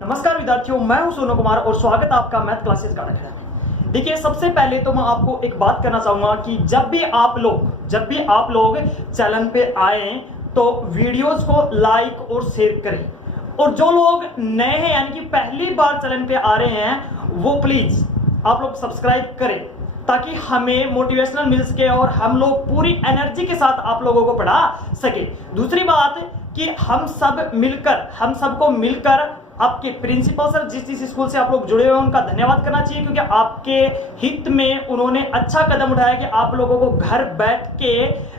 नमस्कार विद्यार्थियों, मैं हूं सोनू कुमार और स्वागत है आपका मैथ क्लासेस का अकेडमी। देखिए, सबसे पहले तो मैं आपको एक बात करना चाहूंगा कि जब भी आप लोग चैनल पे आए तो वीडियोस को लाइक और शेयर करें, और जो लोग नए हैं यानी कि पहली बार चैनल पे आ रहे हैं वो प्लीज आप लोग सब्सक्राइब करें ताकि हमें मोटिवेशनल मिल सके और हम लोग पूरी एनर्जी के साथ आप लोगों को पढ़ा सके। दूसरी बात कि हम सबको मिलकर आपके प्रिंसिपल सर जिस स्कूल से आप लोग जुड़े हुए हैं उनका धन्यवाद करना चाहिए, क्योंकि आपके हित में उन्होंने अच्छा कदम उठाया कि आप लोगों को घर बैठ के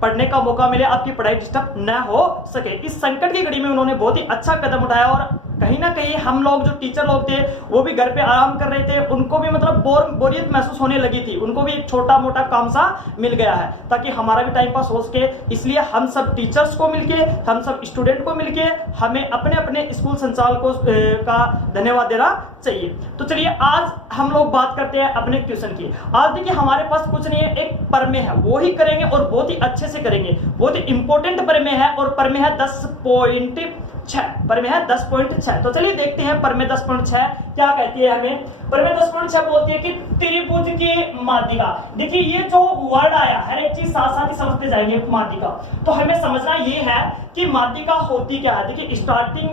पढ़ने का मौका मिले, आपकी पढ़ाई डिस्टर्ब न हो सके। इस संकट की घड़ी में उन्होंने बहुत ही अच्छा कदम उठाया और कहीं ना कहीं हम लोग जो टीचर लोग थे वो भी घर पे आराम कर रहे थे, उनको भी मतलब बोरियत महसूस होने लगी थी, उनको भी एक छोटा मोटा काम सा मिल गया है ताकि हमारा भी टाइम पास हो सके। इसलिए हम सब टीचर्स को मिलके, हम सब स्टूडेंट को मिलके हमें अपने अपने स्कूल संचालकों का धन्यवाद देना चाहिए। तो चलिए आज हम लोग बात करते हैं अपने क्वेश्चन की। आज देखिए हमारे पास कुछ नहीं है, एक प्रमेय है, वो ही करेंगे और बहुत ही अच्छे से करेंगे। बहुत ही इंपॉर्टेंट प्रमेय है और प्रमेय है 10.6। तो चलिए देखते हैं प्रमेय 10.6 क्या कहती है हमें। प्रमेय 10.6 बोलती है कि त्रिभुज की माध्यिका। देखिए ये जो वर्ड आया हर एक चीज साथ साथ ही समझते जाएंगे। माध्यिका तो हमें समझना ये है कि माध्यिका होती क्या है। देखिए स्टार्टिंग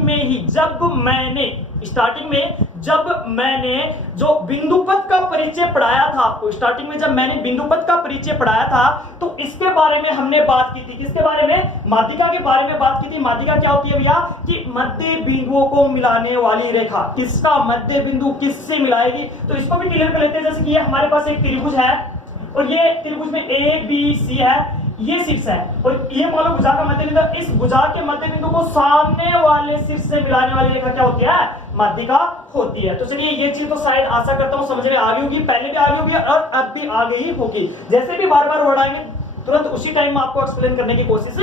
जब मैंने जो बिंदुपथ का परिचय पढ़ाया था आपको, स्टार्टिंग में जब मैंने बिंदुपथ का परिचय पढ़ाया था तो इसके बारे में हमने बात की थी। किसके बारे में? माध्यिका के बारे में बात की थी। माध्यिका क्या होती है भैया कि मध्य बिंदुओं को मिलाने वाली रेखा। किसका मध्य बिंदु किससे मिलाएगी, तो इसको भी क्लियर कर लेते हैं। जैसे कि ये हमारे पास एक त्रिभुज है और ये त्रिभुज में ए बी सी है, ये शीर्ष है और ये मान लो भुजा का मध्य बिंदु। इस भुजा के मध्य बिंदु को सामने वाले शीर्ष से मिलाने वाली रेखा क्या होती है? माध्यिका होती है। तो चलिए ये चीज तो शायद आशा करता हूं समझ में आ गई होगी, पहले भी आ गई होगी और अब भी आ गई होगी। जैसे भी बार बार वर्ड आएंगे तुरंत उसी टाइम में आपको एक्सप्लेन करने की कोशिश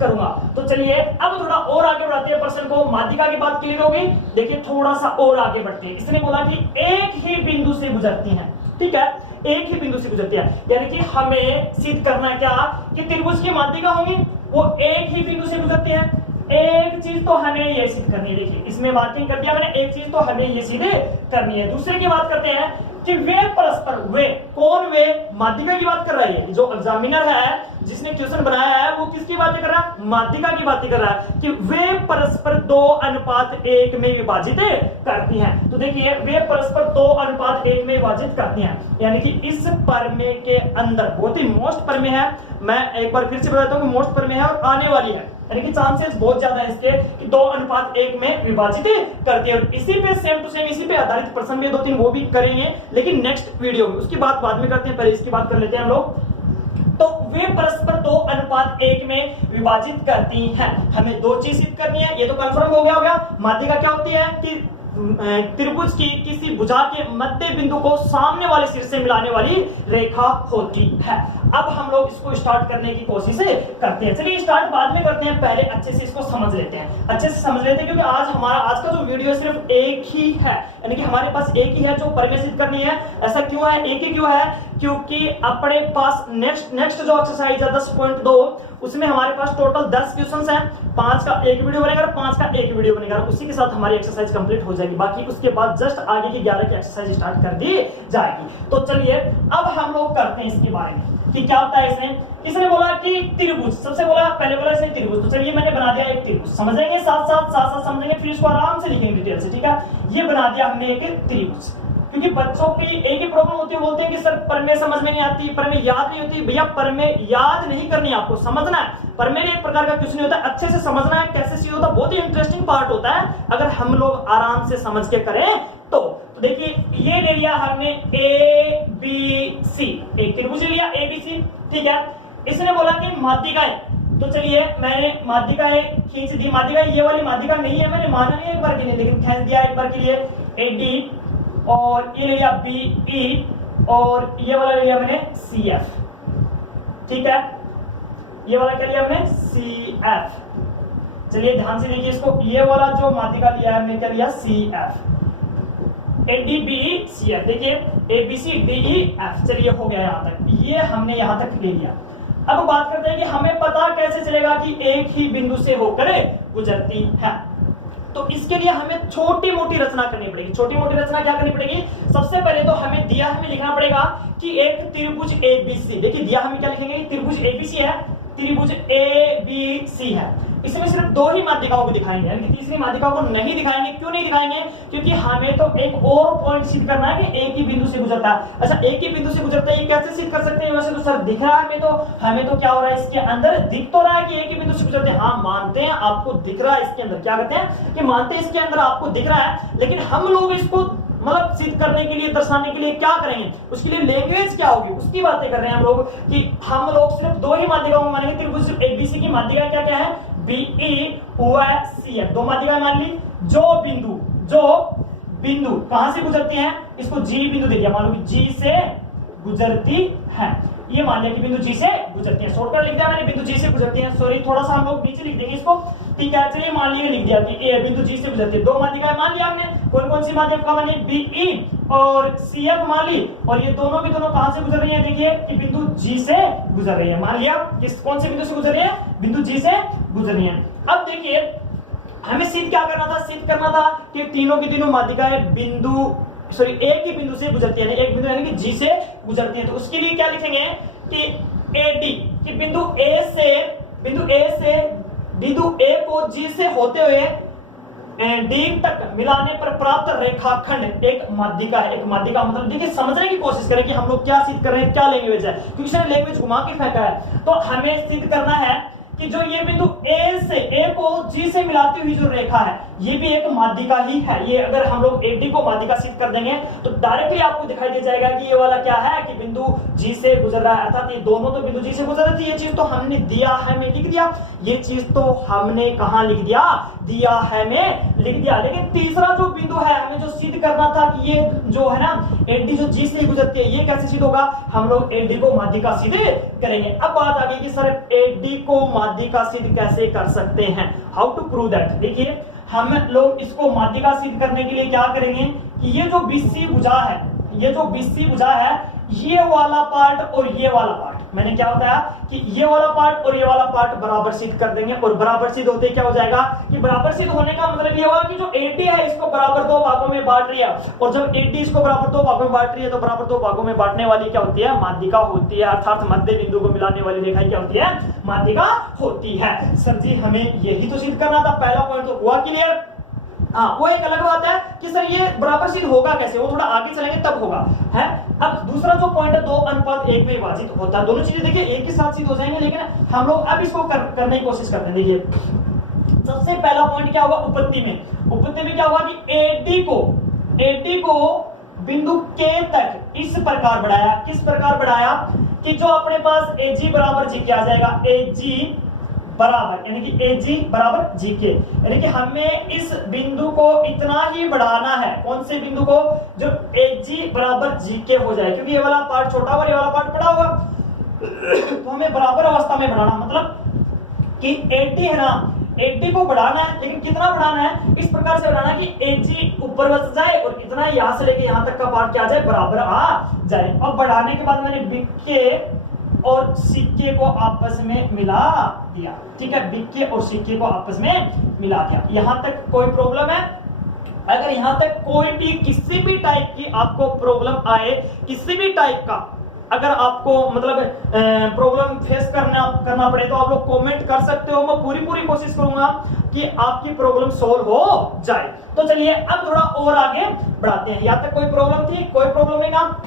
करूंगा। तो चलिए अब थोड़ा और आगे बढ़ाते हैं प्रश्न को। माध्यिका की बात क्लियर होगी। देखिए थोड़ा सा और आगे बढ़ते हैं। इसने बोला कि एक ही बिंदु से गुजरती हैं, ठीक है, एक ही बिंदु से गुजरती है, यानी कि हमें सिद्ध करना क्या कि त्रिभुज की माध्यिका होगी वो एक ही बिंदु से गुजरती है। एक चीज तो हमें ये सिद्ध करनी है। देखिए इसमें मार्किंग कर दिया मैंने, एक चीज तो हमें ये सिद्ध करनी है। दूसरे की बात करते हैं कि वे परस्पर, वे कौन? वे माध्यिका की बात कर रहा है। जो एग्जामिनर है जिसने क्वेश्चन बनाया है वो किसकी बातें कर रहा है? माध्यिका की बातें कर रहा है कि वे परस्पर 2:1 में विभाजित करती हैं। तो देखिए वे परस्पर 2:1 में विभाजित करती हैं, यानी कि इस प्रमेय के अंदर बहुत ही मोस्ट प्रमेय है। मैं एक बार फिर से बताता हूं कि मोस्ट प्रमेय है और आने वाली है, यानी कि चांसेस बहुत ज्यादा है इसके कि 2:1 में विभाजित करती है। और इसी पे सेम टू सेम इसी पे आधारित प्रश्न भी 2-3 वो भी करेंगे, लेकिन नेक्स्ट वीडियो में। उसकी बात बाद में करते हैं, पहले इसकी बात कर लेते हैं हम लोग। तो वे परस्पर 2:1 में विभाजित करती हैं। हमें दो चीज सिद्ध करनी है, ये तो कंफर्म हो गया। माध्यिका क्या होती है कि त्रिभुज की किसी भुजा के मध्य बिंदु को सामने वाले शीर्ष से मिलाने वाली रेखा होती है। अब हम लोग इसको स्टार्ट करने की कोशिश करते हैं। चलिए स्टार्ट बाद में करते हैं, पहले अच्छे से इसको समझ लेते हैं, क्योंकि आज का जो वीडियो सिर्फ एक ही है, यानी कि हमारे पास एक ही है जो प्रमेय सिद्ध करनी है। ऐसा क्यों है? एक ही क्यों है? क्योंकि अपने पास नेक्स्ट जो एक्सरसाइज है 10.2 उसमें हमारे पास टोटल 10 क्वेश्चंस हैं। 5 का एक वीडियो बनेगा और 5 का एक वीडियो बनेगा, उसी के साथ हमारी एक्सरसाइज कंप्लीट हो जाएगी। बाकी उसके बाद जस्ट आगे की 11 की एक्सरसाइज स्टार्ट कर दी जाएगी। तो चलिए अब हम लोग करते हैं इसके बारे में कि क्या होता है। इसने बोला कि त्रिभुज, सबसे पहले बोला इसने त्रिभुज। तो चलिए मैंने बना दिया एक त्रिभुज, समझेंगे साथ साथ समझेंगे, फिर इसको आराम से लिखेंगे डिटेल से, ठीक है। ये बना दिया हमने एक त्रिभुज, क्योंकि बच्चों की एक ही प्रॉब्लम होती है, बोलते हैं कि सर प्रमेय समझ में नहीं आती, प्रमेय याद नहीं होती। भैया प्रमेय याद नहीं करनी, आपको समझना है। प्रमेय एक प्रकार का कुछ नहीं होता, अच्छे से समझना है कैसे चीज होता है, बहुत ही इंटरेस्टिंग पार्ट होता है अगर हम लोग आराम से समझ के करें तो। देखिए ये ले लिया हमने ए बी सी, एक त्रिभुज लिया ए बी सी, ठीक है। इसने बोला कि माध्यिकाएं, तो चलिए मैंने माध्यिकाएं खींच दी। माध्यिका ये वाली माध्यिका नहीं है, मैंने माना नहीं एक बार के लिए, लेकिन खींच दिया एक बार के लिए ए डी, और ये ले लिया बी ई, और ये वाला ले लिया मैंने सी एफ, ठीक है। ये वाला क्या लिया हमने? C F. चलिए ध्यान से देखिए इसको, ये वाला जो माध्यिका लिया है हमने क्या लिया? C F, A D B E C F. देखिए A B C D E F. चलिए हो गया यहां तक, ये हमने यहां तक ले लिया। अब बात करते हैं कि हमें पता कैसे चलेगा कि एक ही बिंदु से होकर गुजरती है। तो इसके लिए हमें छोटी मोटी रचना करनी पड़ेगी। छोटी मोटी रचना क्या करनी पड़ेगी? सबसे पहले तो हमें दिया हमें लिखना पड़ेगा कि एक त्रिभुज एबीसी, देखिए दिया हमें क्या लिखेंगे, त्रिभुज एबीसी है, त्रिभुज एबीसी है, इसमें सिर्फ दो ही माध्यिकाओं को दिखाएंगे, यानी कि तीसरी माध्यिका को नहीं दिखाएंगे। क्यों नहीं दिखाएंगे? क्योंकि हमें तो एक और पॉइंट सिद्ध करना है कि एक ही बिंदु से गुजरता है। अच्छा, एक ही बिंदु से गुजरता है, ये कैसे सिद्ध कर सकते हैं? वैसे तो सर दिख रहा है हमें तो क्या हो रहा है, इसके अंदर दिख तो रहा है कि एक ही बिंदु से गुजरते हैं। हाँ, मानते हैं आपको दिख रहा है इसके अंदर, क्या कहते हैं कि मानते हैं इसके अंदर आपको दिख रहा है, लेकिन हम लोग इसको मतलब सिद्ध करने के लिए, दर्शाने के लिए क्या करेंगे? उसके लिए लैंग्वेज क्या होगी उसकी बातें कर रहे हैं हम लोग, कि हम लोग सिर्फ दो ही माध्यिकाओं को मानेंगे। त्रिभुज एबीसी की माध्यिका क्या क्या है? बीई व सी है, दो माध्यिकाएं मान ली। जो बिंदु कहां से गुजरती हैं, इसको जी बिंदु दे दिया, मान लो कि जी से गुजरती है, ये मान लिया कि बिंदु जी से गुजरती है। शॉर्टकट लिख दिया मैंने, बिंदु जी से गुजरती है, सॉरी थोड़ा सा हम लोग नीचे लिख देंगे इसको, ठीक है। चलिए मान लिया, लिख दिया कि ए बिंदु जी से गुजरती है। दो माध्यिकाएं मान लिया हमने, कौन कौन सी माध्यिका मानी? बीई और सीएफ मान ली, और ये दोनों भी दोनों कहां से गुजर रही है? देखिए कि बिंदु जी से गुजर रही है। मान लिया किस कौन से बिंदु से गुजर रही है? बिंदु जी से गुजर रही है। अब देखिए हमें सिद्ध क्या करना था? सिद्ध करना था कि तीनों की तीनों माध्यिकाएं बिंदु सॉरी एक ही बिंदु से गुजरती है, एक बिंदु यानी कि जी से गुजरती है। तो उसके लिए क्या लिखेंगे कि एडी, कि बिंदु ए से बिंदु ए को जी से होते हुए डी तक मिलाने पर प्राप्त रेखाखंड एक माध्यिका है। एक माध्यिका मतलब देखिए समझने की कोशिश करें कि हम लोग क्या सिद्ध कर रहे हैं, क्या लैंग्वेज है, क्योंकि इसने लैंग्वेज घुमा के फेंका है। तो हमें सिद्ध करना है कि जो ये बिंदु ए को जी से मिलाती हुई जो रेखा है, ये भी एक माध्यिका ही है। ये अगर हम लोग एडी को माध्यिका सिद्ध कर देंगे तो डायरेक्टली आपको दिखाई दे जाएगा कि ये वाला क्या है, कि बिंदु जी से गुजर रहा है, अर्थात ये दोनों तो बिंदु जी से गुजर रही थी। ये चीज तो हमने दिया है में लिख दिया, ये चीज तो हमने कहां लिख दिया? दिया है में लिख दिया। लेकिन तीसरा जो बिंदु है, हमें जो सिद्ध करना था कि ये जो है ना एडी जो जी से गुजरती है, ये कैसे सिद्ध होगा? हम लोग एडी को माध्यिका सिद्ध करेंगे। अब बात आ गई कि सर एडी को माध्यिका सिद्ध कैसे कर सकते हैं, हाउ टू प्रूव दैट। देखिए हम लोग इसको माध्यिका सिद्ध करने के लिए क्या करेंगे कि ये जो बीसी भुजा है, ये जो बीसी भुजा है, ये वाला पार्ट और ये वाला पार्ट, मैंने क्या बताया कि ये वाला पार्ट और ये वाला पार्ट बराबर सिद्ध कर देंगे। और बराबर सिद्ध होते क्या हो जाएगा कि बराबर सिद्ध होने का मतलब ये होगा कि जो एडी है इसको बराबर दो भागों में बांट लिया, और जब एडी इसको बराबर दो भागों में बांट रही है तो बराबर दो भागों में बांटने वाली क्या होती है? माध्यिका होती है, अर्थात मध्य बिंदु को मिलाने वाली रेखा क्या होती है? माध्यिका होती है। सर जी हमें यही तो सिद्ध करना था, पहला पॉइंट तो हुआ क्लियर। हाँ, वो एक अलग बात है कि सर ये बराबर सिद्ध होगा कैसे, वो थोड़ा आगे चलेंगे तब होगा है। अब दूसरा जो पॉइंट है, दो अनुपात एक में विभाजित होता है। दोनों चीजें देखिए एक ही साथ सिद्ध हो जाएंगे, लेकिन हम लोग अब इसको करने की कोशिश करते हैं। देखिए सबसे पहला पॉइंट क्या होगा उपपत्ति में क्या होगा कि एडी को बिंदु के तक इस प्रकार बढ़ाया, किस प्रकार बढ़ाया कि जो अपने पास एजी बराबर जी के आ जाएगा, एजी बराबर यानी कि एजी बराबर जी के, यानी कि हमें इस बिंदु को इतना ही बढ़ाना है। कौन से बिंदु को? जो एजी बराबर जी के हो जाए, क्योंकि ये वाला पार्ट छोटा और ये वाला पार्ट बड़ा होगा, तो हमें बराबर अवस्था में बढ़ाना, मतलब कि एडी है ना, एडी को बढ़ाना है, लेकिन कितना बढ़ाना है? इस प्रकार से बढ़ाना कि एजी ऊपर बच जाए और इतना यहां से लेके यहां तक का पार्ट क्या आ जाए? बराबर आ जाए। अब बढ़ाने के बाद मैंने बिक्के और सिक्के को आपस में मिला दिया, ठीक है, बिक्के और सिक्के को आपस में मिला दिया। यहां तक कोई प्रॉब्लम है? अगर यहां तक कोई भी किसी भी टाइप की आपको प्रॉब्लम आए, किसी भी टाइप का अगर आपको मतलब प्रॉब्लम फेस करना पड़े तो आप लोग कमेंट कर सकते हो। मैं पूरी कोशिश करूंगा कि आपकी प्रॉब्लम सॉल्व हो जाए। तो चलिए अब थोड़ा और आगे बढ़ाते हैं। यहां तक कोई प्रॉब्लम थी? कोई प्रॉब्लम नहीं ना।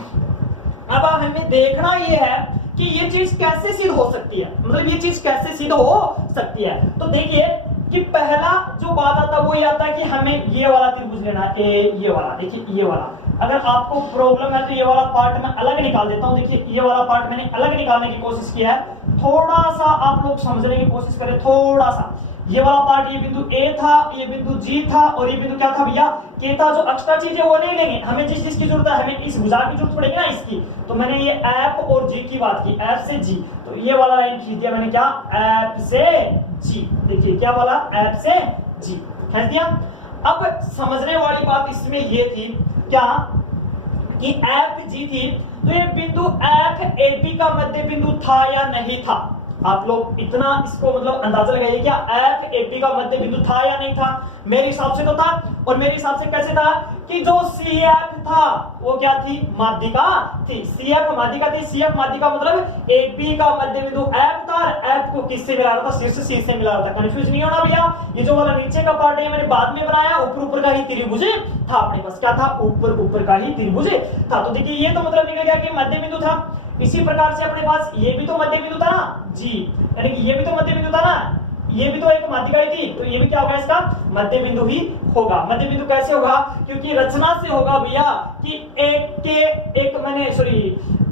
अब हमें देखना यह है कि ये चीज कैसे सिद्ध हो सकती है, मतलब ये चीज कैसे सिद्ध हो सकती है। तो देखिए कि पहला जो बात आता है वो ये आता है कि हमें ये वाला त्रिभुज लेना है, ये वाला, देखिए ये वाला। अगर आपको प्रॉब्लम है तो ये वाला पार्ट मैं अलग निकाल देता हूं। देखिए ये वाला पार्ट मैंने अलग निकालने की कोशिश किया है, थोड़ा सा आप लोग समझने की कोशिश करें, थोड़ा सा। ये वाला पार्ट, ये बिंदु ए था, ये बिंदु जी था, और ये बिंदु क्या था भैया? के था। जो एक्स्ट्रा चीज है वो नहीं लेंगे, हमें जिस चीज की जरूरत है, हमें इस भुजा की जरूरत पड़ेगी ना इसकी। तो मैंने ये एफ और जी की बात की, एफ से जी, तो ये वाला लाइन खींच दिया मैंने, क्या? एफ से जी। देखिए क्या वाला? एफ से जी खींच दिया। अब समझने वाली बात इसमें ये थी क्या कि एफ जी थी, तो ये बिंदु एफ ए बी का मध्य बिंदु था या नहीं था? आप लोग इतना इसको मतलब अंदाजा लगाइए, क्या एफ ए बी का मध्य बिंदु था या नहीं था? मेरे हिसाब से तो था। और मेरे हिसाब से कैसे था कि जो सी एफ था वो क्या थी? माध्यिका थी। सी एफ माध्यिका थी। सी एफ माध्यिका मतलब ए बी का मध्य बिंदु एफ था, एफ को किससे मिला रहा था? शीर्ष सी से मिला रहा था। कंफ्यूज नहीं होना भैया, ये जो वाला नीचे का पार्ट है मैंने बाद में बनाया, ऊपर का ही त्रिभुज था अपने पास। क्या था? ऊपर का ही त्रिभुज था। तो देखिए ये तो मतलब निकल गया कि मध्य बिंदु था। इसी प्रकार से अपने पास ये भी तो मध्य बिंदु था ना जी, यानी कि ये भी तो मध्य बिंदु था ना, ये भी तो एक माध्यिका ही थी, तो ये भी क्या होगा? इसका मध्य बिंदु ही होगा। मध्य बिंदु कैसे होगा? क्योंकि रचना से होगा भैया कि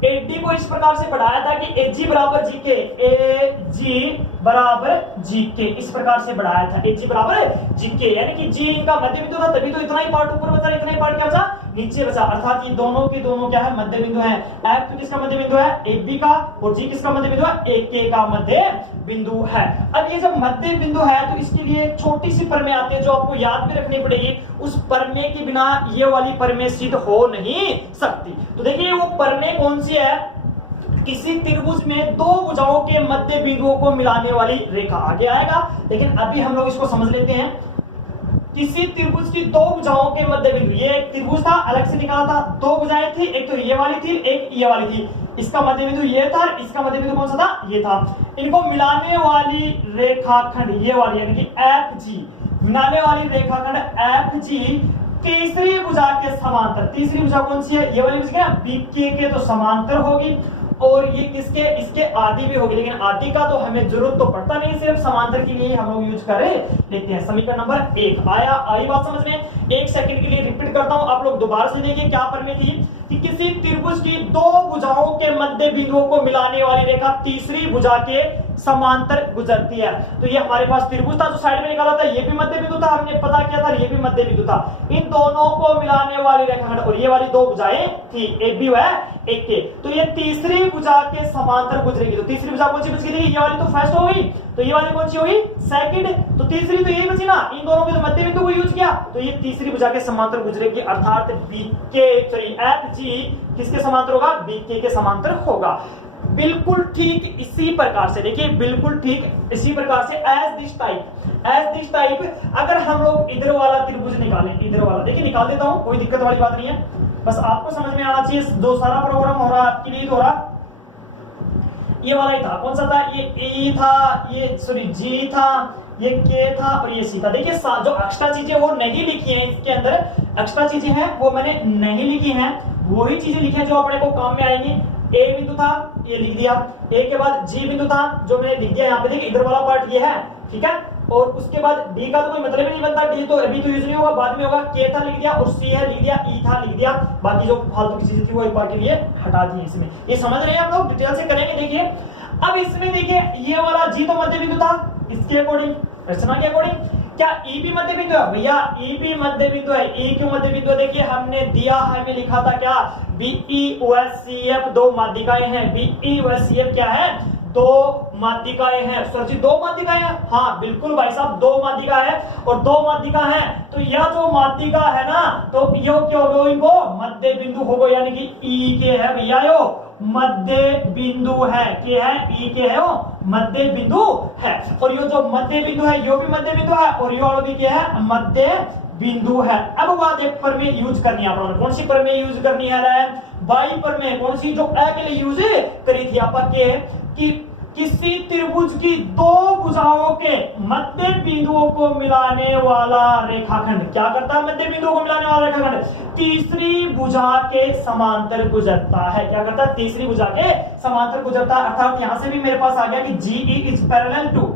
एडी को इस प्रकार से बढ़ाया था कि एजी बराबर जी के, एजी बराबर जी के, इस प्रकार से बढ़ाया था एजी बराबर जी के, यानी कि जी इनका मध्य बिंदु था, तभी तो इतना ही पार्ट ऊपर बचा, इतना ही पार्ट क्या बचा? नीचे बचा। अर्थात ये दोनों के दोनों क्या है? मध्य बिंदु है। एफ तो किसका मध्य बिंदु है? ए बी का, और जी किसका मध्य बिंदु है? ए के का मध्य बिंदु है। अब ये जब मध्य बिंदु है तो इसके लिए एक छोटी सी प्रमेय आती है जो आपको याद भी रखनी पड़ेगी। उस प्रमेय के बिना ये वाली प्रमेय सिद्ध हो नहीं सकती। तो देखिए वो प्रमेय कौन सी है? किसी त्रिभुज में दो भुजाओं के मध्य बिंदुओं को मिलाने वाली रेखा, आगे आएगा, लेकिन अभी हम लोग इसको समझ लेते हैं। किसी त्रिभुज की दो भुजाओं के मध्य बिंदु, ये एक त्रिभुज था, अलग से निकाला था, दो भुजाएं थी, एक तो ये वाली थी, एक ये वाली थी। इसका मध्य बिंदु ये था, इसका मध्य बिंदु कौन सा था? ये था। इनको मिलाने वाली रेखाखंड ये वाली, यानी कि एफ जी, मिलाने वाली रेखाखंड एफ जी तीसरी भुजा के समांतर। तीसरी भुजा कौन सी है? ये वाली भुजा बीके के तो समांतर होगी, और ये किसके? इसके आदि भी होगी, लेकिन आदि का तो हमें जरूरत तो पड़ता नहीं, सिर्फ समांतर के लिए हम लोग यूज कर लेते हैं। समीकरण नंबर 1 आया, आई बात समझ में? 1 सेकंड के लिए रिपीट करता हूं, आप लोग दोबारा से देखिए क्या प्रमेय थी कि किसी त्रिभुज की दो भुजाओं के मध्य बिंदुओं को मिलाने वाली रेखा तीसरी भुजा के समांतर गुजरती है। तो ये हमारे पास त्रिभुज था जो साइड में निकाला था, ये भी मध्य बिंदु था, हमने पता किया था, ये भी मध्य बिंदु था। इन दोनों को मिलाने वाली रेखाखंड, और ये वाली दो भुजाएं थी, ए बी व एक के, तो ये तीसरी भुजा के समांतर गुजरेगी। तो तीसरी भुजा कौन सी बच गई? ये वाली तो फर्स्ट हो गई, तो ये वाली कौन सी होगी? सेकंड। तो तीसरी तो यही बची ना, इन दोनों के तो मध्य बिंदु को यूज किया, तो ये तीसरी भुजा के समांतर गुजरेगी, अर्थात एफ जी किसके समांतर होगा? बीके के समांतर होगा। बिल्कुल ठीक इसी प्रकार से देखिए, बिल्कुल ठीक इसी प्रकार से एज दिस टाइप अगर हम लोग इधर वाला त्रिभुज निकालें, इधर वाला देखिए निकाल देता हूं, कोई दिक्कत वाली बात नहीं है, बस आपको समझ में आना चाहिए। जो सारा प्रोग्राम हो रहा है आपके लिए हो रहा, ये वाला ही था, कौन सा था? ये ए था, ये सॉरी जी था, ये के था, और ये सी था। देखिए जो एक्स्ट्रा चीजें वो नहीं लिखी हैं, इसके अंदर एक्स्ट्रा चीजें हैं वो मैंने नहीं लिखी हैं, वही चीजें लिखी हैं जो अपने को काम में आएंगी। ए बिंदु था, ये लिख दिया, ए के बाद जी बिंदु था जो मैंने लिख दिया यहाँ पे, देखिए इधर वाला पार्ट ये है, ठीक है, और उसके बाद डी का तो कोई मतलब ही नहीं बनता, डी तो अभी तो यूज नहीं होगा, बाद में होगा। के था लिख दिया, और सी है लिख दिया, ई था लिख दिया, बाकी जो फालतू की चीजें थी वो एक बार के लिए हटा दी इसमें। ये समझ रहे हैं आप लोग? डिटेल से करेंगे। देखिए अब इसमें देखिए ये वाला जी तो मध्य बिंदु था, इसके अकॉर्डिंग, रचना के अकॉर्डिंग क्या ई भी मध्य बिंदु है? भैया ई भी मध्य बिंदु है। ई क्यों मध्य बिंदु है? देखिए हमने दिया है, हमें लिखा था क्या? बीई व सीएफ दो माध्यिकाएं हैं। बीई व सीएफ क्या है? दो माध्यिकाएं हैं। सर जी दो माध्यिकाएं हैं? हाँ बिल्कुल भाई साहब, दो माध्यिका है, और दो माध्यिका है तो यह जो माध्यिका है ना, तो यो क्या होगा? इनको मध्य बिंदु होगा, यानी कि ई के है भैया, यो मध्य बिंदु है, के है ई के है, वो मध्य बिंदु है। और ये जो मध्य बिंदु है यो भी मध्य बिंदु है, और यो भी क्या है? मध्य बिंदु है। अब बात एक प्रमेय यूज करनी है आपने, कौन सी प्रमेय यूज करनी है? बाई प्रमेय। कौन सी? जो ए के लिए यूज करी थी आप कि किसी त्रिभुज की दो भुजाओं के मध्य बिंदुओं को मिलाने वाला रेखाखंड क्या करता है? मध्य बिंदुओं को मिलाने वाला रेखाखंड तीसरी भुजा के समांतर गुजरता है। क्या करता है? तीसरी भुजा के समांतर गुजरता है। अर्थात यहां से भी मेरे पास आ गया कि जीई इज पैरेलल टू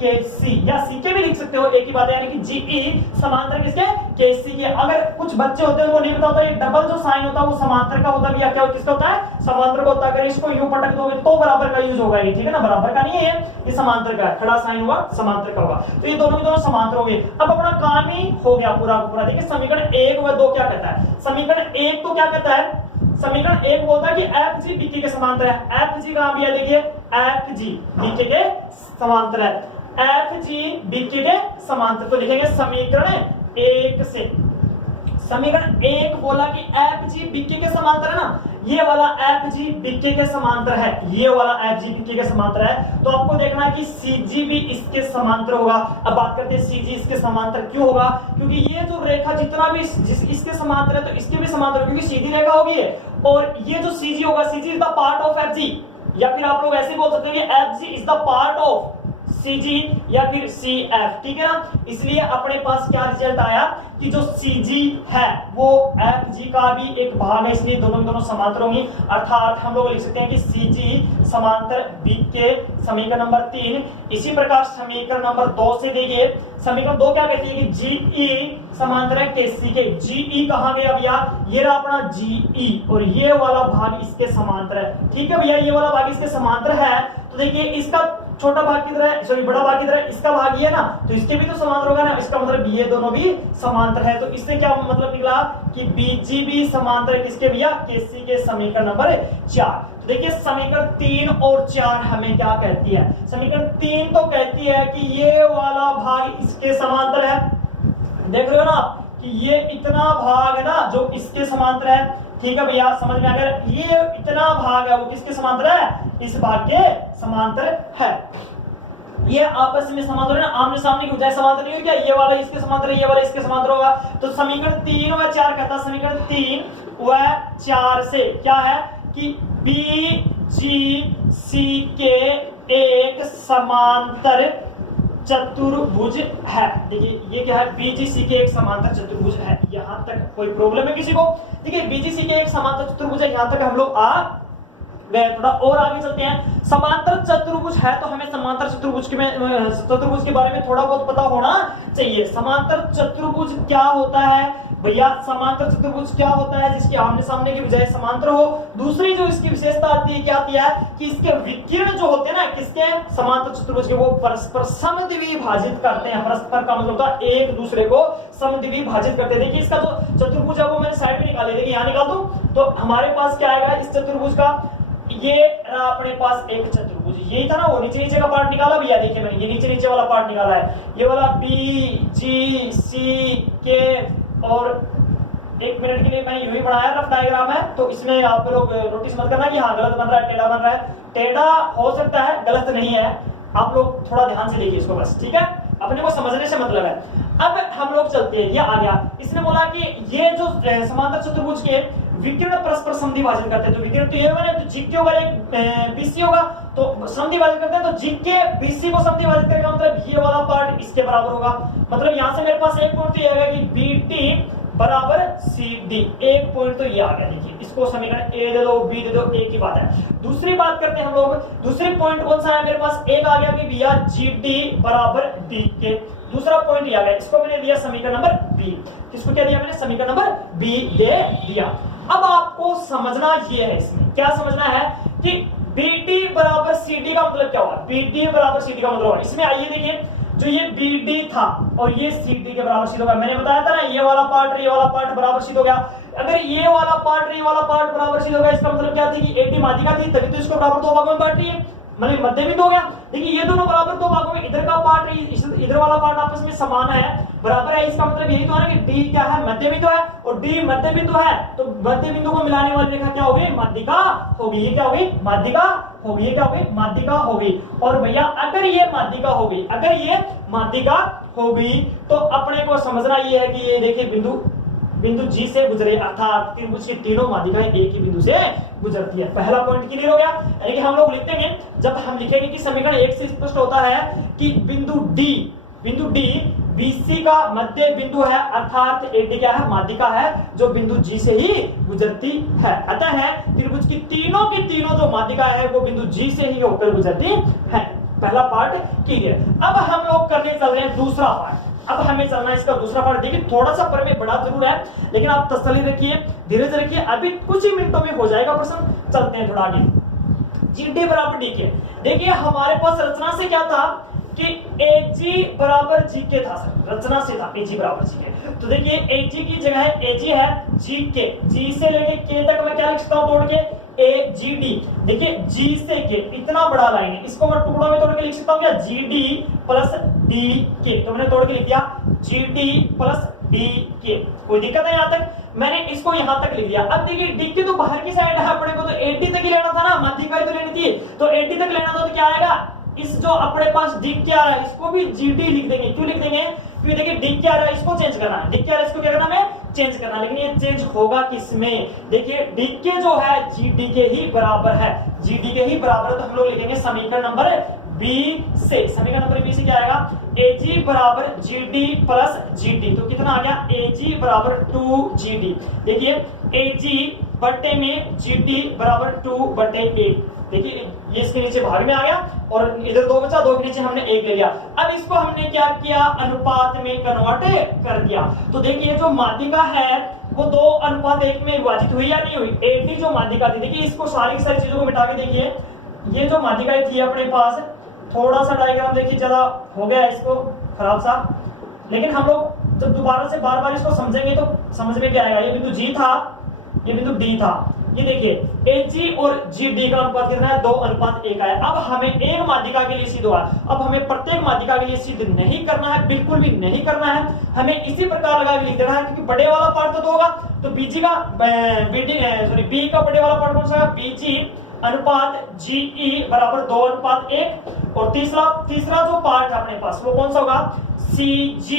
के सी, या सी के भी लिख सकते हो, एक ही बात है, यानी कि जीई समांतर किसके? के सी के। अगर कुछ बच्चे होते हैं वो नहीं पता होता, ये डबल जो साइन होता है वो समांतर का होता है, या क्या किसका होता है? समांतर का होता है। अगर इसको यूं पटक दोगे तो बराबर का यूज होगा, ठीक है ना? बराबर का नहीं है ये समांतर का है, खड़ा साइन हुआ समांतर का होगा, तो ये दोनों के दोनों समांतर हो गए। अब अपना काम ही हो गया पूरा पूरा। देखिए समीकरण 1 व 2 क्या कहता है? समीकरण 1 तो क्या कहता है? समीकरण 1 बोलता है कि एफ जी बीके के समांतर है। एफ जी कहां भी है? देखिए एफ जी बीके के समांतर है, एफ जी बीके के समांतर। तो लिखेंगे समीकरण 1 से, समीकरण 1 बोला कि एफ जी बीके के समांतर है ना, ये वाला एफ जी बीके के समांतर है, ये वाला एफ जी बीके के समांतर है, तो आपको देखना है कि सी जी भी इसके समांतर होगा। अब बात करते हैं सी जी इसके समांतर क्यों होगा, क्योंकि ये जो रेखा जितना भी इसके समांतर है तो इसके भी समांतर, क्योंकि सीधी रेखा होगी और ये जो सी जी होगा, C G is the part of F G, या फिर आप लोग ऐसे बोल सकते हैं कि F G is the part of CG या फिर CF, ठीक है ना। इसलिए अपने पास क्या रिजल्ट आया कि जो CG है वो FG का भी एक भाग है, इसलिए दोनों समांतर होंगी। अर्थात हम लोग लिख सकते हैं कि CG समांतर B के समीकरण नंबर 3। इसी प्रकार समीकरण नंबर 2 से देखिए, समीकरण 2 क्या कहती है कि GE समांतर है KC के। GE कहां गया भैया, ये रहा अपना GE और ये वाला भाग इसके समांतर है, ठीक है भैया, ये वाला भाग इसके समांतर है। तो देखिए इसका छोटा भाग किधर है, सॉरी बड़ा भाग किधर है, इसका भाग ये है ना, तो इसके भी तो समांतर होगा ना, इसका मतलब ये दोनों भी समांतर है। तो इससे क्या मतलब निकला कि BG भी समांतर है किसके भैया, KC के समीकरण नंबर 4। तो देखिए समीकरण 3 और 4 हमें क्या कहती है, समीकरण 3 तो कहती है कि ये वाला भाग इसके समांतर है, देख रहे हो ना कि ये इतना भाग है ना जो इसके समांतर है, ठीक है भैया, समझ में आ गया। ये इतना भाग है वो किसके समांतर है, इस भाग के समांतर है। ये आपस में समांतर है ना, आमने सामने की बजाय समांतर नहीं हो क्या, ये वाला इसके समांतर है, ये वाला इसके समांतर होगा। तो समीकरण 3 व 4 कहता है, समीकरण 3 व 4 से क्या है कि BGC के एक समांतर चतुर्भुज है। देखिए ये क्या है, BGC के एक समांतर चतुर्भुज है। यहां तक कोई प्रॉब्लम है किसी को? देखिए BGC के एक समांतर चतुर्भुज है, यहां तक हम लोग आ गए। थोड़ा और आगे चलते हैं। समांतर चतुर्भुज है तो हमें समांतर चतुर्भुज के बारे में थोड़ा बहुत पता होना चाहिए। समांतर चतुर्भुज क्या होता है भैया, समांतर चतुर्भुज क्या होता है जिसके आमने सामने की बजाय समांतर हो। दूसरी जो इसकी विशेषता आती है क्या आती है कि इसके विकिरण जो होते हैं ना किसके, समांतर चतुर्भुज के, वो परस्पर समद्विभाजित करते हैं। परस्पर का मतलब होता है एक दूसरे को समद्विभाजित करते हैं। देखिए इसका जो चतुर्भुज है वो मैंने साइड में निकाले, देखिए यहाँ निकाल दूं तो हमारे पास क्या आएगा इस चतुर्भुज का, ये अपने पास एक चतुर्भुज यही था ना, वो नीचे नीचे का पार्ट निकाला भैया, देखिए मैंने ये नीचे नीचे वाला पार्ट निकाला है, ये वाला BGC के, और एक मिनट के लिए मैंने यूं ही बनाया रफ डायग्राम है, तो इसमें आप लोग नोटिस मत करना कि हाँ गलत बन रहा है, टेढ़ा बन रहा है। टेढ़ा हो सकता है, गलत नहीं है, आप लोग थोड़ा ध्यान से देखिए इसको बस, ठीक है, अपने को समझने से मतलब है। अब हम लोग चलते हैं, ये आ गया। इसने बोला कि ये जो समांतर चतुर्भुज के विकिरण परस्पर समद्विभाजित करते हैं, तो विकिरण तो ये होगा ना, तो GK होगा एक BC होगा, तो समद्विभाजित करते हैं, तो GK BC को समद्विभाजित करेगा, मतलब ये वाला पार्ट इसके बराबर होगा। मतलब यहां से मेरे पास एक पॉइंट तो ये आएगा कि BT बराबर CD, एक पॉइंट तो ये आ गया। देखिए इसको समीकरण A दे दो, B दे दो, एक ही बात है। दूसरी बात करते हैं हम लोग, दूसरी पॉइंट कौन सा है मेरे पास, एक आ गया कि भैया GD बराबर DK, दूसरा पॉइंट ये आ गया, इसको मैंने दिया समीकरण नंबर B। किसको क्या दिया मैंने, समीकरण नंबर B दे दिया। अब आपको समझना ये है, इसमें क्या समझना है कि BD बराबर CD का मतलब क्या होगा, BD बराबर CD का मतलब होगा, इसमें आइए देखिए, जो ये BD था और ये CD के बराबर सिद्ध हो गया। मैंने बताया था ना ये वाला पार्ट बराबर सिद्ध हो गया। अगर ये वाला पार्ट बराबर सिद्ध हो गया, इसका मतलब क्या थी कि AD माध्यिका थी, तभी तो इसको बराबर दो भागों में बांट रही है, मतलब मध्य बिंदु हो गया। देखिए ये दोनों बराबर दो भागों में, इधर का पार्ट इधर वाला पार्ट आपस में समान है, बराबर है, इसका मतलब यही तो है ना कि D क्या है, मध्य बिंदु है, और D मध्य बिंदु है, तो मध्य बिंदु को मिलाने वाली रेखा क्या होगी, माध्यिका होगी। ये क्या होगी, माध्यिका होगी। ये क्या होगी, माध्यिका होगी। और भैया अगर ये माध्यिका होगी, अगर ये माध्यिका होगी तो अपने को समझना ये है कि ये देखिए बिंदु G से गुजरे, अर्थात त्रिभुज की तीनों माध्यिकाएं एक ही बिंदु से गुजरती है। पहला पॉइंट क्लियर हो गया। यानी कि हम लोग लिखते हैं, जब हम लिखेंगे कि समीकरण 1 से स्पष्ट होता है कि बिंदु D BC का मध्य बिंदु है, अर्थात AD क्या है, माध्यिका है जो बिंदु G से ही गुजरती है। अतः है त्रिभुज की तीनों जो माध्यिका है वो बिंदु G से ही होकर गुजरती है। पहला पार्ट क्लियर। अब हम लोग करने चल रहे हैं दूसरा पार्ट। अब हमें चलना है इसका दूसरा पार्ट। देखिए थोड़ा सा प्रमेय बड़ा जरूर है, लेकिन आप तसल्ली रखिए, धीरज रखिए, अभी कुछ ही मिनटों में हो जाएगा प्रश्न। चलते हैं थोड़ा आगे। GD बराबर DK। देखिए हमारे पास रचना से क्या था कि AG बराबर GK था सर, रचना से था AG बराबर GK। तो देखिए AG की जगह AG है GK, G से लेके K तक मैं क्या लिख सकता हूं तोड़ के, AGD। देखिए G से K इतना बड़ा लाइन है, इसको मैं टुकड़ों में तोड़ के लिख सकता हूं क्या, GD प्लस DK। तो मैंने तोड़ के लिख दिया GD प्लस डी के। कोई दिक्कत है? यहां तक मैंने इसको यहां तक लिख दिया। अब देखिए डी के तो बाहर की साइड है, अपने को तो 80 तक ही लेना था ना, माध्यिका ही तो लेनी थी, तो 80 तक लेना था, तो क्या आएगा, इस जो अपने पास डी क्या आ रहा है इसको भी जीडी लिख देंगे। क्यों लिख देंगे? क्योंकि देखिए डी क्या आ रहा है इसको चेंज करना है, डी क्या आ रहा है इसको क्या करना है, चेंज करना। लेकिन ये चेंज होगा किसमें? देखिए डी के जो है जीडी के ही बराबर है, जीडी के ही बराबर है, तो हम लोग लिखेंगे समीकरण नंबर बी से, समीकरण नंबर बी से क्या आएगा, AG बराबर GD प्लस GD। तो कितना आ गया, AG बराबर 2GD। देखिए AG बट्टे में GD बराबर 2/8। देखिए ये इसके नीचे भाग में आ गया और इधर 2 बचा, 2 के नीचे हमने 1 ले लिया। अब इसको हमने क्या किया, अनुपात में कन्वर्ट कर दिया। तो देखिए जो माध्यिका है वो 2:1 में विभाजित हुई या नहीं हुई, 80 जो माध्यिका थी। देखिए इसको सारी की सारी चीजों को मिटा के देखिए, ये जो माध्यिका थी अपने पास, थोड़ा सा डायग्राम देखिए ज्यादा हो गया इसको खराब सा, लेकिन हम लोग जब दोबारा से बार बार इसको समझेंगे तो समझ में क्या आएगा। ये बिंदु G था, ये बिंदु D था, ये देखिए AG और GD का अनुपात कितना है, 2:1 है। अब हमें एक माध्यिका के लिए सिद्ध हुआ, अब हमें प्रत्येक माध्यिका के लिए सिद्ध नहीं करना है, बिल्कुल भी नहीं करना है, हमें इसी प्रकार लगा के लिख देना है, क्योंकि बड़े वाला पार्ट तो 2 होगा, तो BG का B का बड़े वाला पार्ट कौन सा है, BG अनुपात GE बराबर 2:1। और तीसरा जो पार्ट है अपने पास वो कौन सा होगा, CG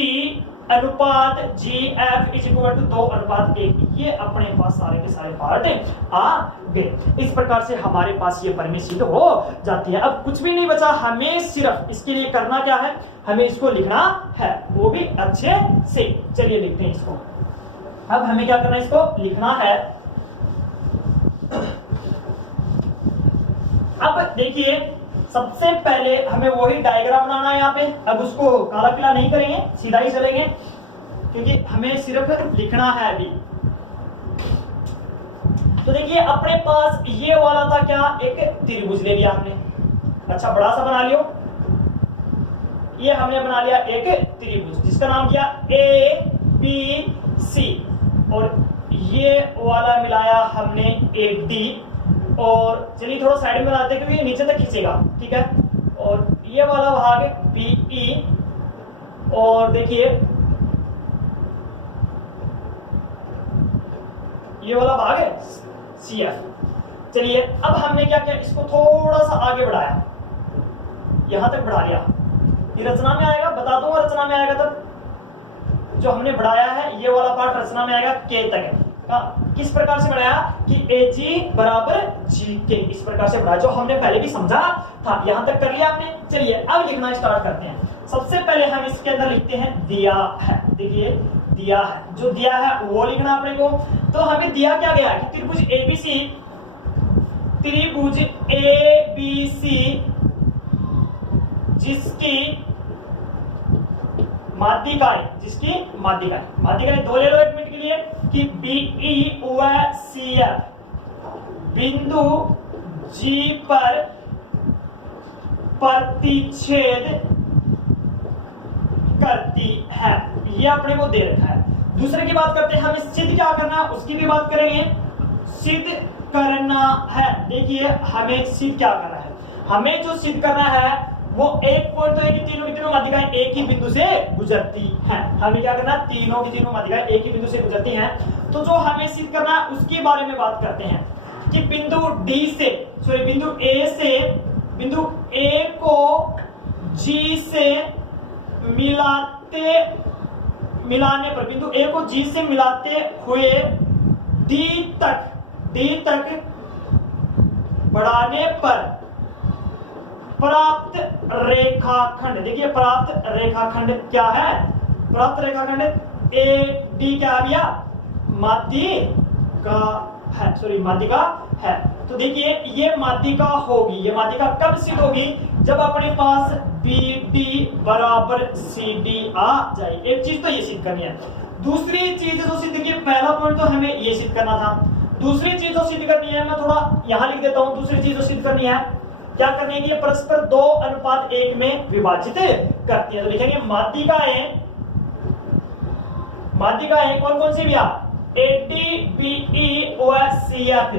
अनुपात GF इज इक्वल टू 2:1। ये अपने पास सारे के सारे पार्ट आ गए। इस प्रकार से हमारे पास ये परिमित सिद्ध हो जाती है। अब कुछ भी नहीं बचा, हमें सिर्फ इसके लिए करना क्या है, हमें इसको लिखना है, वो भी अच्छे से। चलिए लिखते हैं इसको। अब हमें क्या करना है, इसको लिखना है। अब देखिए सबसे पहले हमें वही डायग्राम बनाना है यहाँ पे। अब उसको काला पीला नहीं करेंगे, सीधा ही चलेंगे, क्योंकि हमें सिर्फ लिखना है अभी। तो देखिए अपने पास ये वाला था क्या, एक त्रिभुज ले लिया हमने, अच्छा बड़ा सा बना लियो। ये हमने बना लिया एक त्रिभुज जिसका नाम किया ABC, और ये वाला मिलाया हमने AD। और चलिए थोड़ा साइड में बनाते हैं क्योंकि ये नीचे तक खींचेगा, ठीक है। और ये वाला भाग BE, और देखिए ये वाला भाग है CF। चलिए अब हमने क्या किया, इसको थोड़ा सा आगे बढ़ाया, यहां तक बढ़ा लिया। ये रचना में आएगा, बता दूंगा रचना में आएगा तब। जो हमने बढ़ाया है ये वाला पार्ट रचना में आएगा K तक। किस प्रकार से बढ़ाया कि AG बराबर GK, इस प्रकार से बढ़ाया, जो हमने पहले भी समझा था। यहां तक कर लिया आपने। चलिए अब लिखना स्टार्ट करते हैं। सबसे पहले हम इसके अंदर लिखते हैं दिया है। देखिए दिया है, जो दिया है वो लिखना अपने को। तो हमें दिया क्या गया कि त्रिभुज ABC जिसकी माध्यिकाएं, माध्यिकाएं 2 ले लो 1 मिनट के लिए, कि BE व CF बिंदु G पर प्रतिच्छेद करती है। ये अपने को दे रखा है। दूसरे की बात करते हैं, हमें सिद्ध क्या करना है उसकी भी बात करेंगे। सिद्ध करना है, देखिए हमें सिद्ध क्या करना है, हमें जो सिद्ध करना है वो एक पॉइंट तो है कि तीनों की तीनों माध्यिकाएं एक ही बिंदु से गुजरती हैं। हमें क्या करना है, तीनों की तीनों माध्यिकाएं एक ही बिंदु से गुजरती हैं। तो जो हमें सिद्ध करना है उसके बारे में बात करते हैं कि बिंदु बिंदु A को G से मिलाने पर, बिंदु A को G से मिलाते हुए D तक बढ़ाने पर प्राप्त रेखाखंड, देखिए प्राप्त रेखाखंड क्या है, प्राप्त रेखाखंड AD क्या आ गया, माध्यिका है। तो देखिए ये माध्यिका होगी, ये माध्यिका कब सिद्ध होगी, जब अपने पास BD बराबर CD आ जाए। एक चीज तो ये सिद्ध करनी है। दूसरी चीज जो सिद्ध की, पहला पॉइंट तो हमें ये सिद्ध करना था, दूसरी चीज जो सिद्ध करनी है मैं थोड़ा यहां लिख देता हूं। दूसरी चीज जो सिद्ध करनी है क्या करनी है कि ये परस्पर 2:1 में विभाजित करती है। तो लिखेंगे माध्यिकाएं कौन कौन सी भैया, AD BE व CF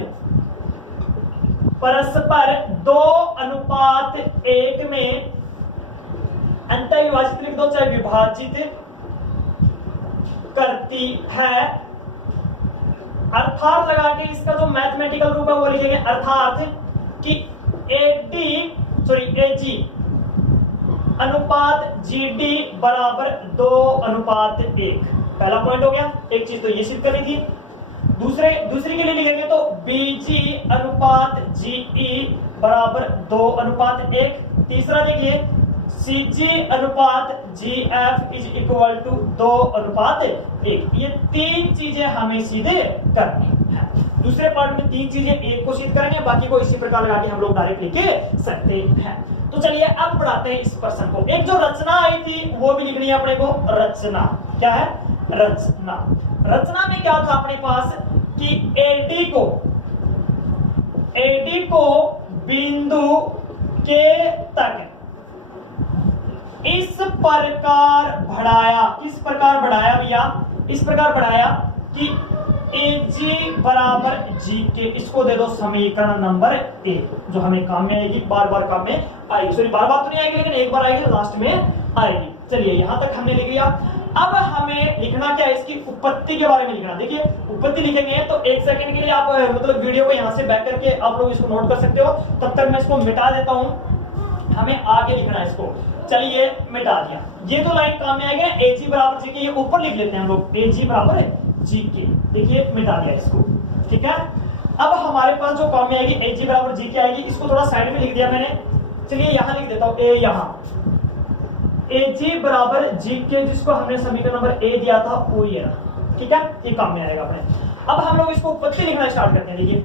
परस्पर 2:1 में अंतः विभाजित लिख दो, चाहे विभाजित करती है। अर्थात लगा के इसका जो मैथमेटिकल रूप है वो लिखेंगे, अर्थात कि AG अनुपात GD बराबर 2:1। पहला पॉइंट हो गया, एक चीज तो ये सिद्ध करनी थी। दूसरी के लिए लिखेंगे तो BG अनुपात GE बराबर 2:1। तीसरा देखिए CG अनुपात GF इज इक्वल टू 2:1। ये 3 चीजें हमें सीधे करनी है। दूसरे पार्ट में 3 चीजें एक को सिद्ध करेंगे, बाकी को इसी प्रकार लगा के हम लोग डायरेक्ट लिख सकते हैं। तो चलिए अब बढ़ाते हैं इस प्रश्न को। एक जो रचना आई थी वो भी लिखनी है अपने को। रचना क्या है? रचना में क्या था अपने पास कि AD को बिंदु K तक इस प्रकार बढ़ाया। किस प्रकार बढ़ाया भैया? इस प्रकार बढ़ाया कि AG बराबर GK। इसको दे दो समीकरण नंबर 1, जो हमें काम में आएगी, बार बार काम में आएगी। सॉरी, बार बार तो नहीं आएगी, लेकिन एक बार आएगी, लास्ट में आएगी। चलिए यहां तक हमने लिख लिया। अब हमें लिखना क्या है? इसकी उत्पत्ति के बारे में लिखना। देखिए उत्पत्ति लिखेंगे तो 1 सेकंड के लिए आप मतलब वीडियो को यहां से बैक करके आप लोग इसको नोट कर सकते हो। तब तक मैं इसको मिटा देता हूं, हमें आगे लिखना है इसको। चलिए मिटा दिया। ये तो लाइन काम में आएगा। AG बराबर GK, ये ऊपर लिख लेते हैं हम लोग, AG बराबर GK। देखिए मिटा दिया इसको, ठीक है। अब हमारे पास जो काम में आएगी AG बराबर GK आएगी। इसको थोड़ा साइड में लिख दिया मैंने। चलिए यहां लिख देता हूं, यहां AG बराबर GK, जिसको हमने समीकरण नंबर A दिया था वो ये रहा, ठीक है। ये काम में आएगा अपने। अब हम लोग इसको उत्पत्ति लिखना स्टार्ट करते हैं। देखिए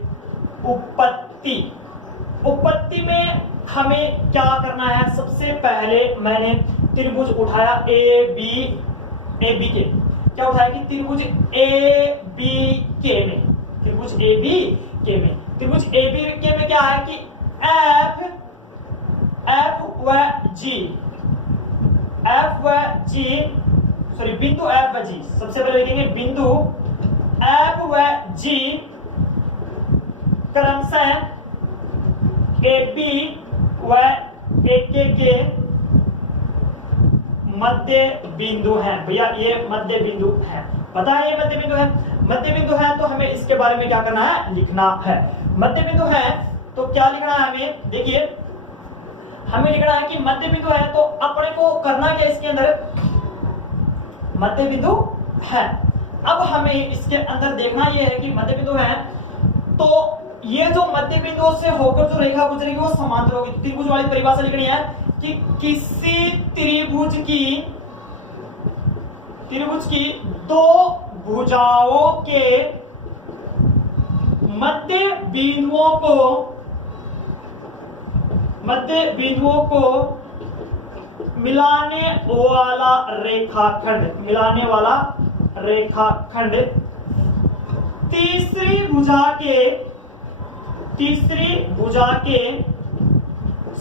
उत्पत्ति में हमें क्या करना है? सबसे पहले मैंने त्रिभुज उठाया ABK। क्या उठाया कि त्रिभुज ABK में, त्रिभुज ABK में क्या है कि बिंदु F व G। सबसे पहले लिखेंगे बिंदु F व G क्रमशः AB व AK के मध्य बिंदु है। भैया ये मध्य बिंदु है, पता है ये मध्य बिंदु है। मध्य बिंदु है तो हमें इसके बारे में क्या करना है? लिखना है। मध्य बिंदु है तो क्या लिखना है हमें? देखिए हमें लिखना है कि मध्य बिंदु है तो अपने को करना क्या? इसके अंदर मध्य बिंदु है। अब हमें इसके अंदर देखना यह है कि मध्य बिंदु है तो ये जो मध्य बिंदु से होकर जो रेखा गुजरेगी वो समांतर होगी। तो त्रिभुज वाली परिभाषा लिखनी है कि किसी त्रिभुज की 2 भुजाओं के मध्य बिंदुओं को मिलाने वाला रेखाखंड तीसरी भुजा के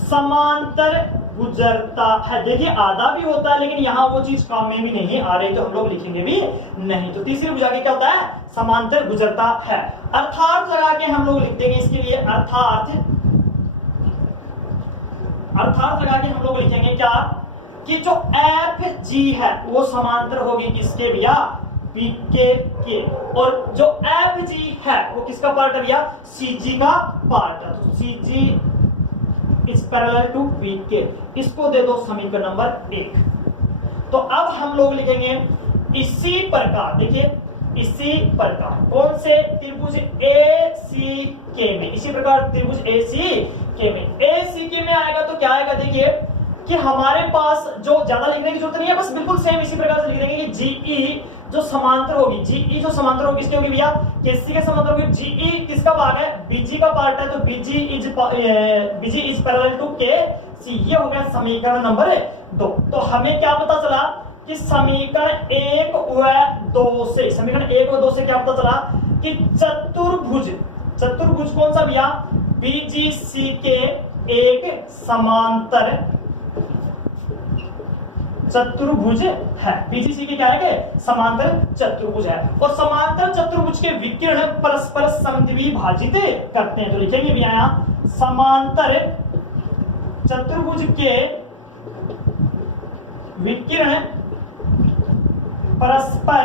समांतर गुजरता है। देखिए आधा भी होता है, लेकिन यहां वो चीज काम में भी नहीं आ रही तो हम लोग लिखेंगे भी नहीं। तो तीसरी भुजा के क्या होता है? समांतर गुजरता है। अर्थात लगा के हम लोग लिख देंगे इसके लिए अर्थात लगा के हम लोग लिखेंगे क्या कि जो FG है वो समांतर होगी किसके भैया? BK के। और जो FG है वो किसका पार्ट है भैया? CG का पार्ट है। तो CG is parallel to BK। इसको दे दो समीकरण नंबर 1। तो अब हम लोग लिखेंगे इसी प्रकार। देखिए इसी प्रकार कौन से? त्रिभुज ACK में। इसी प्रकार त्रिभुज ACK में आएगा तो क्या आएगा? देखिए कि हमारे पास जो ज्यादा लिखने की जरूरत नहीं है, बस बिल्कुल सेम इसी प्रकार से लिख देंगे कि GE जो समांतर होगी, GE जो समांतर होगी किसकी होगी भैया? KC के समांतर होगी। GE किसका भाग है? BG का पार्ट है, तो BG is parallel to KC। ये हो गया समीकरण नंबर 2। तो हमें क्या पता चला कि समीकरण 1 व 2 से क्या पता चला कि चतुर्भुज कौन सा भैया? BGC के एक समांतर चतुर्भुज है। BGC के क्या है? समांतर चतुर्भुज है। और समांतर चतुर्भुज के विकिरण परस्पर समद्विभाजित करते हैं। तो लिखेंगे भी यहाँ समांतर चतुर्भुज के विकिरण परस्पर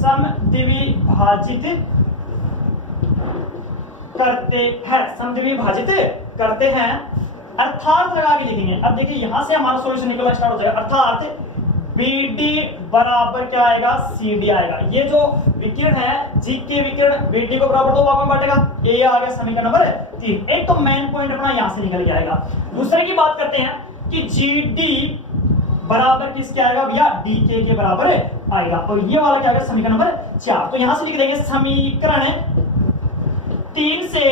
समद्विभाजित करते हैं अर्थात लगा के लिखेंगे। अब देखिए यहां से हमारा सॉल्यूशन निकलना स्टार्ट हो जाएगा। अर्थात BD बराबर क्या आएगा, CD आएगा। ये जो विकिरण है, जी के विकिरण BD को बराबर दो भागों में बांटेगा। ये आ गया समीकरण नंबर 3। एक तो मेन पॉइंट अपना यहां से निकल के आएगा। दूसरे की बात करते हैं कि GD बराबर किसके आएगा भैया, DK के बराबर आएगा। और ये वाला क्या आएगा, समीकरण नंबर 4। तो यहां से लिख देंगे समीकरण 3 से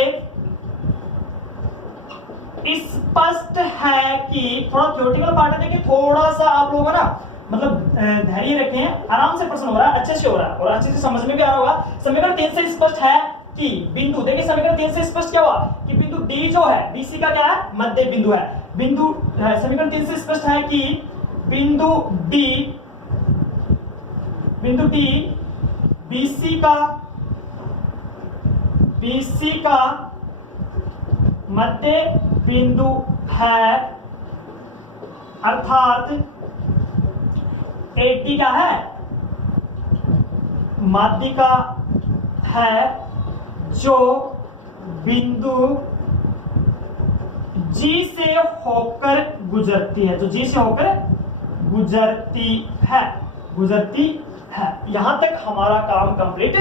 स्पष्ट है कि, थोड़ा थ्योरेटिकल पार्ट है, देखिए थोड़ा सा आप लोगों ना मतलब धैर्य रखें, आराम से प्रश्न हो रहा है, अच्छे से हो रहा है और अच्छे से समझ में भी आ रहा होगा। समीकरण 3 से स्पष्ट है कि बिंदु, देखिए समीकरण 3 से स्पष्ट क्या हुआ कि बिंदु D जो है BC का क्या है, मध्य बिंदु है। बिंदु समीकरण 3 से स्पष्ट है कि बिंदु D BC का मध्य बिंदु है, अर्थात AD क्या है, माध्यिका है जो बिंदु G से होकर गुजरती है, गुजरती है। यहां तक हमारा काम कंप्लीट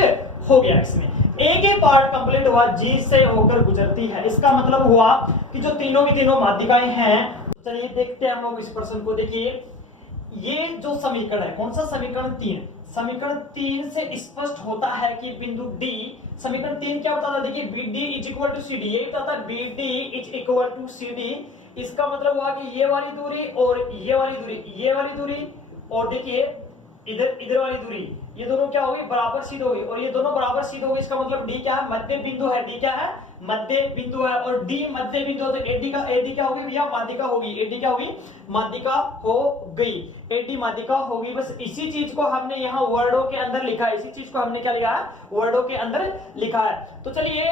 हो गया। इसमें एक ही पार्ट कंप्लीट हुआ, G से होकर गुजरती है। इसका मतलब हुआ कि जो तीनों की तीनों माध्यिकाएं हैं। चलिए देखते हैं हम लोग इस प्रश्न को। देखिए ये जो समीकरण है, कौन सा समीकरण 3, समीकरण 3 से स्पष्ट होता है कि बिंदु D, समीकरण 3 क्या होता था, देखिए BD is equal to CD, ये होता था BD is equal to CD। इसका मतलब हुआ कि ये वाली दूरी और ये वाली दूरी और देखिए इधर वाली दूरी, ये दोनों क्या होगी, बराबर सिद्ध होगी और ये दोनों बराबर सिद्ध होगी। इसका मतलब D क्या है, मध्य बिंदु है। D क्या है, मध्य बिंदु है और D मध्य बिंदु है, तो AD क्या होगी भैया, माध्यिका होगी। AD क्या होगी, माध्यिका हो गई। AD माध्यिका होगी। बस इसी चीज को हमने यहाँ वर्डों के अंदर लिखा है, इसी चीज को हमने क्या लिखा है, वर्डों के अंदर लिखा है। तो चलिए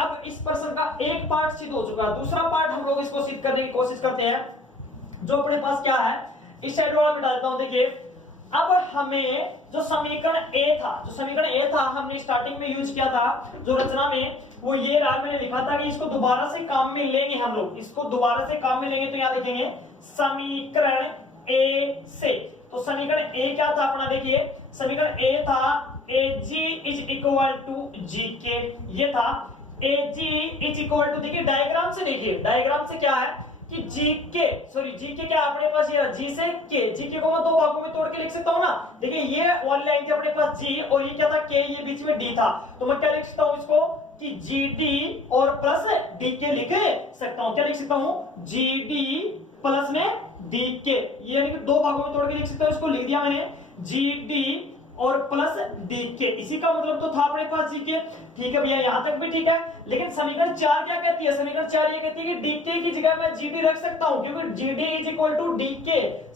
अब इस प्रश्न का एक पार्ट सिद्ध हो चुका है, दूसरा पार्ट हम लोग इसको सिद्ध करने की कोशिश करते हैं। जो अपने पास क्या है, इस साइड वाला में डालता हूं। देखिए अब हमें जो समीकरण A था हमने स्टार्टिंग में यूज किया था जो रचना में, वो ये रहा। मैंने लिखा था कि इसको दोबारा से काम में लेंगे हम लोग, इसको दोबारा से काम में लेंगे। तो यहां देखेंगे समीकरण A से, तो समीकरण A क्या था अपना, देखिए समीकरण A था AG is equal to GK। ये था AG इज इक्वल टू, देखिए डायग्राम से, देखिए डायग्राम से क्या है कि GK क्या अपने पास, ये G से K, GK को मैं दो भागों में तोड़ के लिख सकता हूं ना। देखिए ये वाली लाइन थी अपने पास G और ये क्या था K, ये बीच में D था। तो मैं क्या लिख सकता हूं इसको कि GD और प्लस DK लिख सकता हूं। क्या लिख सकता हूं, GD प्लस में DK, ये दो भागों में तोड़ के लिख सकता हूं। इसको लिख दिया मैंने GD और प्लस DK। इसी का मतलब तो था अपने पास GK। ठीक है भैया, यहां तक भी ठीक है। लेकिन समीकरण 4 क्या कहती है, समीकरण 4 ये कहती है कि DK की जगह मैं GD रख सकता हूं, क्योंकि GD is equal to DK।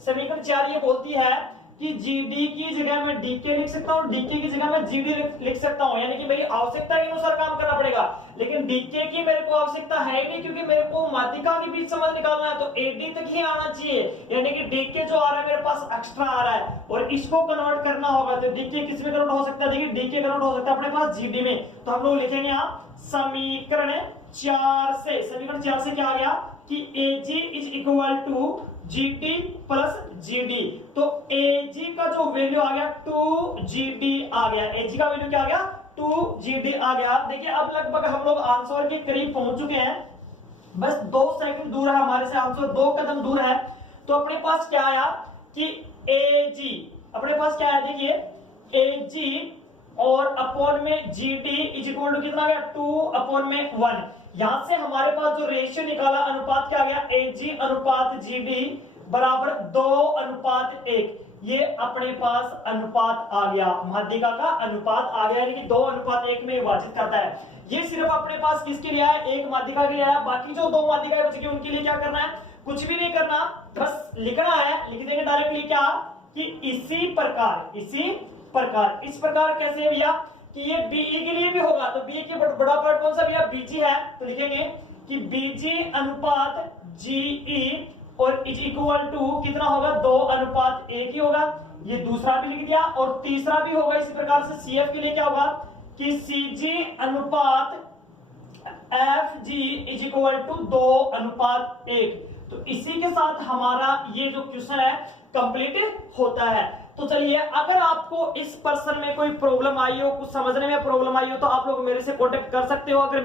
समीकरण 4 ये बोलती है कि GD की जगह मैं DK लिख सकता हूं, DK की जगह मैं GD लिख सकता हूं। यानी कि मेरी आवश्यकता के अनुसार काम करना पड़ेगा। लेकिन DK की मेरे को आवश्यकता है नहीं, क्योंकि मेरे को माध्यिका के बीच संबंध निकालना है, तो AD तक ही आना चाहिए। यानी कि DK जो आ रहा है मेरे पास एक्स्ट्रा आ रहा है और इसको कन्वर्ट करना होगा। तो DK किस में कन्वर्ट हो सकता है, देखिए DK कन्वर्ट हो सकता है अपने पास GD में। तो हम लोग लिखेंगे यहाँ समीकरण 4 से, समीकरण 4 से क्या आ गया कि AG is equal to GD plus GD। तो AG का जो वैल्यू आ गया 2GD आ गया। AG का वैल्यू क्या आ गया, 2GD आ गया। देखिए अब लगभग हम लोग आंसर के करीब पहुंच चुके हैं, बस 2 सेकंड दूर है हमारे से आंसर, 2 कदम दूर है। तो अपने पास क्या आया कि AG, अपने पास क्या है, देखिए AG और अपॉन में GD इज इक्वल टू कितना आ गया, 2/1। यहां से हमारे पास जो रेशियो निकाला, अनुपात क्या आ गया, AG अनुपात GD बराबर 2/1। ये अपने पास अनुपात आ गया, माध्यिका का अनुपात आ गया, यानी कि 2/1 में विभाजित करता है। ये सिर्फ अपने पास किसके लिए आया, एक माध्यिका के लिए आया। बाकी जो 2 माध्यिकाएं बच गई उनके लिए क्या करना है, कुछ भी नहीं करना, बस लिखना है। लिख देंगे डायरेक्टली क्या कि इसी प्रकार। इस प्रकार कैसे भैया कि ये BE के लिए भी होगा। तो BE के बड़ा पार्ट कौन सा भैया, BG है। तो लिखेंगे कि BG अनुपात GE और इज इक्वल टू कितना होगा, 2/1 ही होगा। ये दूसरा भी लिख दिया, और तीसरा भी होगा इसी प्रकार से CF के लिए क्या होगा कि CG अनुपात FG इज इक्वल टू 2:1। तो इसी के साथ हमारा ये जो क्वेश्चन है कंप्लीट होता है। तो चलिए, अगर आपको इस पर्सन में कोई प्रॉब्लम आई हो, कुछ समझने में प्रॉब्लम आई हो, तो आप लोग मेरे से कांटेक्ट कर सकते हो। अगर